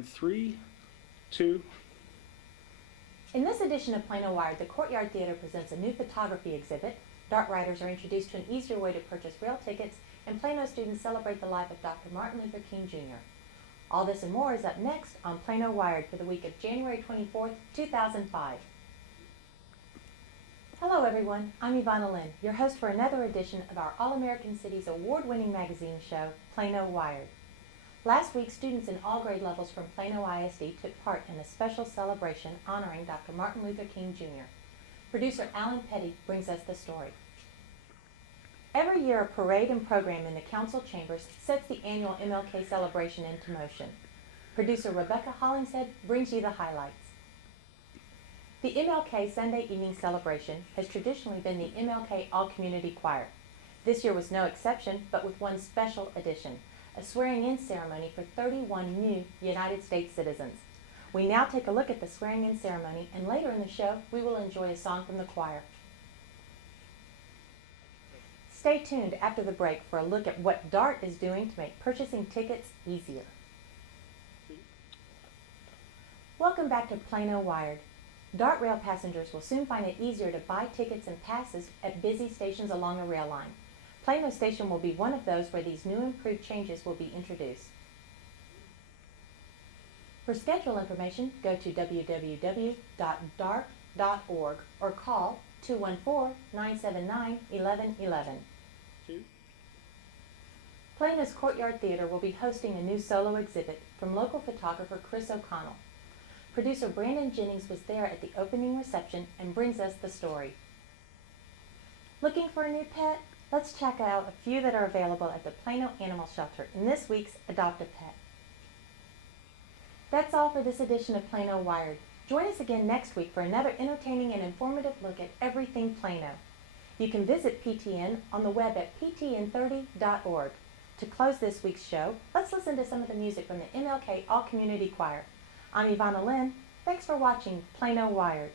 in 3, 2. In this edition of Plano Wired, the Courtyard Theater presents a new photography exhibit. Dart riders are introduced to an easier way to purchase rail tickets, and Plano students celebrate the life of Dr. Martin Luther King Jr. All this and more is up next on Plano Wired for the week of January 24th, 2005. Hello everyone, I'm Yvonna, your host for another edition of our All-American Cities award-winning magazine show, Plano Wired. Last week, students in all grade levels from Plano ISD took part in a special celebration honoring Dr. Martin Luther King Jr. Producer Alan Petty brings us the story. Every year, a parade and program in the council chambers sets the annual MLK celebration into motion. Producer Rebecca Hollingshead brings you the highlights. The MLK Sunday evening celebration has traditionally been the MLK All-Community Choir. This year was no exception, but with one special addition, a swearing-in ceremony for 31 new United States citizens. We now take a look at the swearing-in ceremony, and later in the show, we will enjoy a song from the choir. Stay tuned after the break for a look at what DART is doing to make purchasing tickets easier. Welcome back to Plano Wired. DART rail passengers will soon find it easier to buy tickets and passes at busy stations along a rail line. Plano Station will be one of those where these new improved changes will be introduced. For schedule information, go to www.dart.org or call 214-979-1111. Plano's Courtyard Theater will be hosting a new solo exhibit from local photographer Chris O'Connell. Producer Brandon Jennings was there at the opening reception and brings us the story. Looking for a new pet? Let's check out a few that are available at the Plano Animal Shelter in this week's Adopt a Pet. That's all for this edition of Plano Wired. Join us again next week for another entertaining and informative look at everything Plano. You can visit PTN on the web at ptn30.org. To close this week's show, let's listen to some of the music from the MLK All-Community Choir. I'm Yvonna Lynn. Thanks for watching Plano Wired.